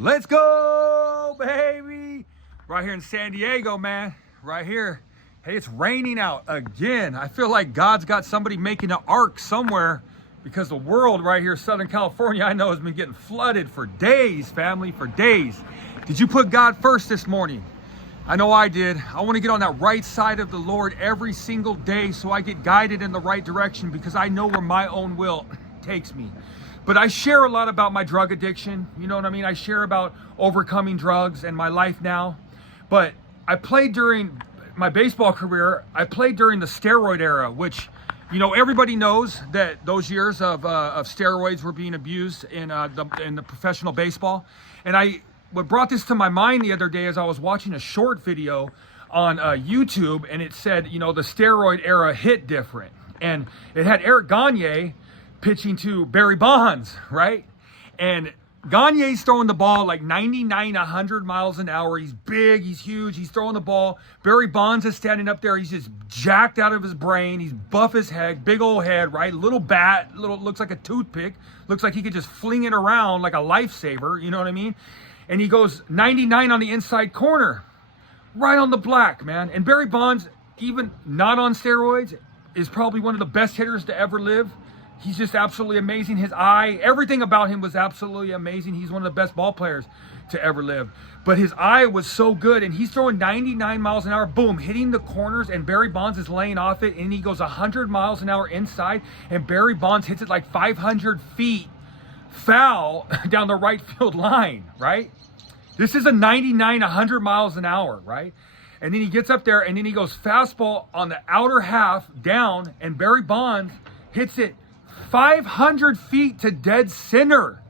Let's go, baby. Right here in San Diego, man. Right here. Hey, it's raining out again. I feel like God's got somebody making an ark somewhere because the world right here, Southern California, I know has been getting flooded for days, family, for days. Did you put God first this morning? I know I did. I want to get on that right side of the Lord every single day so I get guided in the right direction because I know where my own will takes me. But I share a lot about my drug addiction. You know what I mean? I share about overcoming drugs and my life now. But I played during my baseball career, I played during the steroid era, which, you know, everybody knows that those years of steroids were being abused in the professional baseball. And what brought this to my mind the other day is I was watching a short video on YouTube, and it said, you know, the steroid era hit different. And it had Eric Gagne pitching to Barry Bonds, right? And Gagne's throwing the ball like 99, 100 miles an hour. He's big, he's huge, he's throwing the ball. Barry Bonds is standing up there. He's just jacked out of his brain. He's buff as heck, big old head, right? Little bat, looks like a toothpick. Looks like he could just fling it around like a lifesaver, you know what I mean? And he goes 99 on the inside corner, right on the black, man. And Barry Bonds, even not on steroids, is probably one of the best hitters to ever live. He's just absolutely amazing. His eye, everything about him was absolutely amazing. He's one of the best ball players to ever live. But his eye was so good, and he's throwing 99 miles an hour, boom, hitting the corners, and Barry Bonds is laying off it, and he goes 100 miles an hour inside, and Barry Bonds hits it like 500 feet foul down the right field line, right? This is a 99, 100 miles an hour, right? And then he gets up there, and then he goes fastball on the outer half down, and Barry Bonds hits it 500 feet to dead center.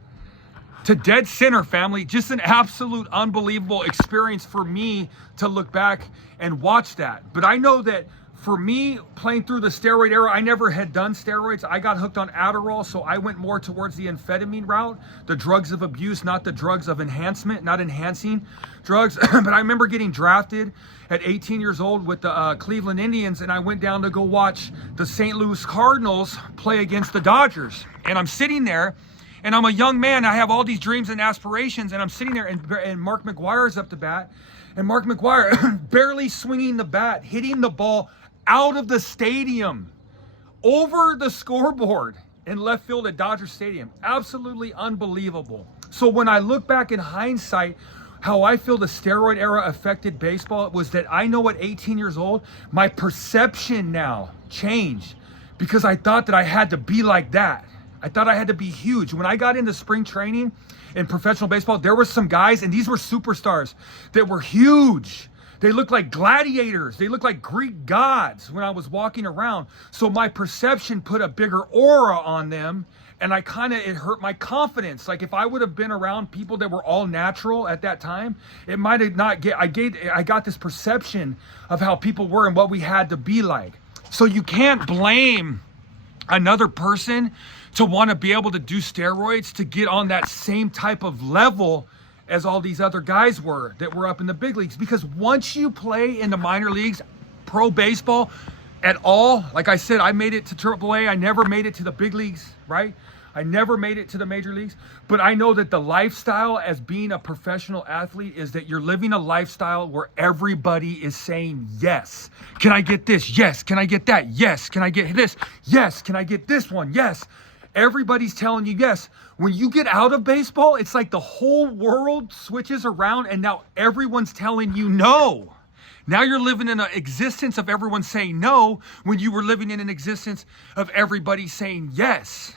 To dead center, family. Just an absolute unbelievable experience for me to look back and watch that. But I know that for me, playing through the steroid era, I never had done steroids. I got hooked on Adderall, so I went more towards the amphetamine route, the drugs of abuse, not the drugs of enhancement, not enhancing drugs. But I remember getting drafted at 18 years old with the Cleveland Indians, and I went down to go watch the St. Louis Cardinals play against the Dodgers. And I'm sitting there, and I'm a young man. I have all these dreams and aspirations, and I'm sitting there, and Mark McGwire's up to bat, and Mark McGwire barely swinging the bat, hitting the ball out of the stadium, over the scoreboard in left field at Dodger Stadium. Absolutely unbelievable. So when I look back in hindsight, how I feel the steroid era affected baseball was that I know at 18 years old, my perception now changed because I thought that I had to be like that. I thought I had to be huge. When I got into spring training in professional baseball, there were some guys, and these were superstars, that were huge. They looked like gladiators. They looked like Greek gods when I was walking around. So my perception put a bigger aura on them, and it hurt my confidence. Like if I would have been around people that were all natural at that time, it might have not I got this perception of how people were and what we had to be like. So you can't blame another person to want to be able to do steroids to get on that same type of level as all these other guys were that were up in the big leagues. Because once you play in the minor leagues, pro baseball at all, like I said, I made it to AAA. I never made it to the big leagues, right? I never made it to the major leagues. But I know that the lifestyle as being a professional athlete is that you're living a lifestyle where everybody is saying yes. Can I get this? Yes. Can I get that? Yes. Can I get this? Yes. Can I get this one? Yes. Everybody's telling you yes. When you get out of baseball, it's like the whole world switches around, and now everyone's telling you no. Now you're living in an existence of everyone saying no when you were living in an existence of everybody saying yes.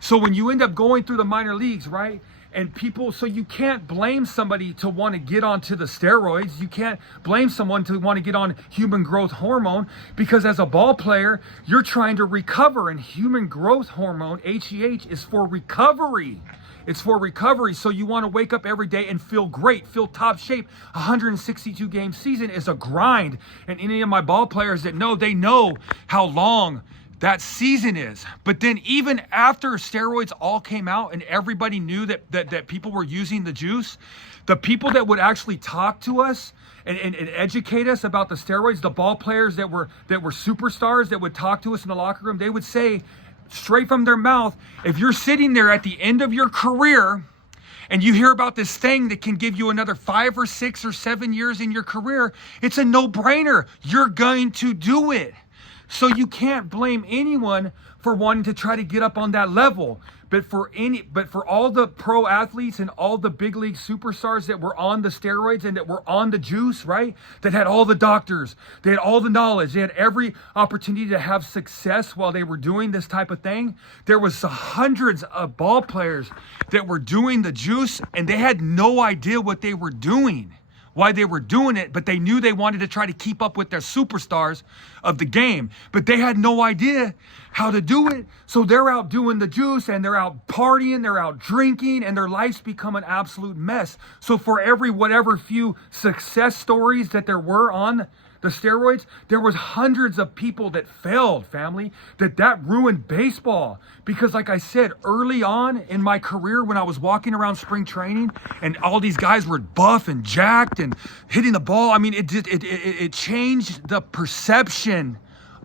So when you end up going through the minor leagues, right? And people, so you can't blame somebody to want to get onto the steroids. You can't blame someone to want to get on human growth hormone because as a ball player, you're trying to recover, and human growth hormone, HGH, is for recovery. It's for recovery. So you want to wake up every day and feel great, feel top shape. 162 game season is a grind. And any of my ball players that know, they know how long that season is. But then even after steroids all came out and everybody knew that people were using the juice, the people that would actually talk to us and educate us about the steroids, the ball players that were superstars that would talk to us in the locker room, they would say straight from their mouth, if you're sitting there at the end of your career and you hear about this thing that can give you another 5 or 6 or 7 years in your career, it's a no-brainer. You're going to do it. So you can't blame anyone for wanting to try to get up on that level. But for all the pro athletes and all the big league superstars that were on the steroids and that were on the juice, right? That had all the doctors, they had all the knowledge, they had every opportunity to have success while they were doing this type of thing. There was hundreds of ball players that were doing the juice and they had no idea what they were doing, why they were doing it, but they knew they wanted to try to keep up with their superstars of the game, but they had no idea how to do it. So they're out doing the juice and they're out partying, they're out drinking, and their lives become an absolute mess. So for every whatever few success stories that there were on the steroids, there was hundreds of people that failed, family, that ruined baseball. Because like I said, early on in my career, when I was walking around spring training and all these guys were buff and jacked and hitting the ball, I mean, it changed the perception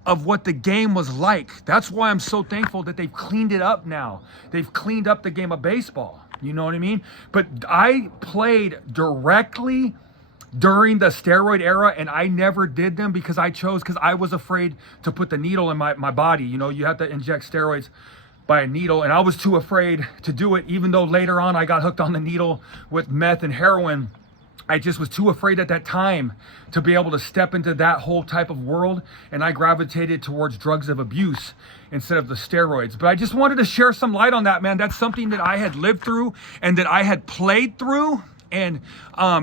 of what the game was like. That's why I'm so thankful that they've cleaned it up now. They've cleaned up the game of baseball. You know what I mean? But I played directly during the steroid era, and I never did them because I was afraid to put the needle in my body. You know, you have to inject steroids by a needle, and I was too afraid to do it, even though later on I got hooked on the needle with meth and heroin. I just was too afraid at that time to be able to step into that whole type of world, and I gravitated towards drugs of abuse instead of the steroids. But I just wanted to share some light on that, man. That's something that I had lived through and that I had played through. And,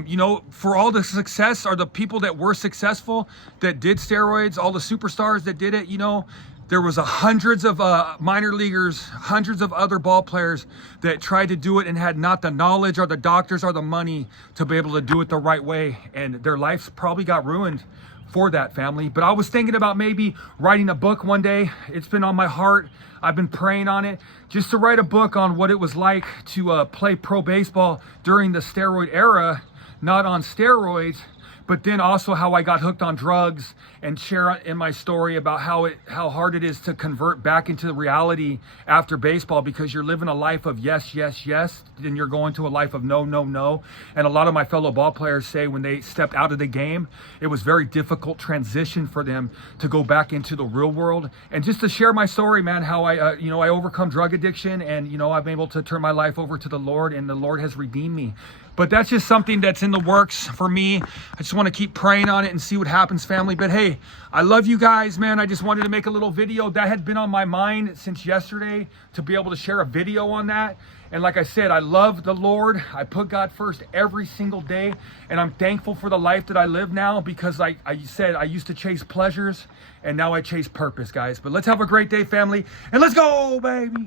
you know, for all the success, or the people that were successful that did steroids, all the superstars that did it, you know, there was hundreds of minor leaguers, hundreds of other ball players that tried to do it and had not the knowledge or the doctors or the money to be able to do it the right way. And their lives probably got ruined for that, family. But I was thinking about maybe writing a book one day. It's been on my heart. I've been praying on it, just to write a book on what it was like to play pro baseball during the steroid era, not on steroids, but then also how I got hooked on drugs, and share in my story about how hard it is to convert back into reality after baseball, because you're living a life of yes, yes, yes, then you're going to a life of no, no, no. And a lot of my fellow ball players say when they stepped out of the game, it was very difficult transition for them to go back into the real world. And just to share my story, man, how I overcome drug addiction, and I'm able to turn my life over to the Lord, and the Lord has redeemed me. But that's just something that's in the works for me. I just want to keep praying on it and see what happens, family. But hey, I love you guys, man. I just wanted to make a little video that had been on my mind since yesterday, to be able to share a video on that. And like I said, I love the Lord. I put God first every single day. And I'm thankful for the life that I live now, because like I said, I used to chase pleasures and now I chase purpose, guys. But let's have a great day, family. And let's go, baby.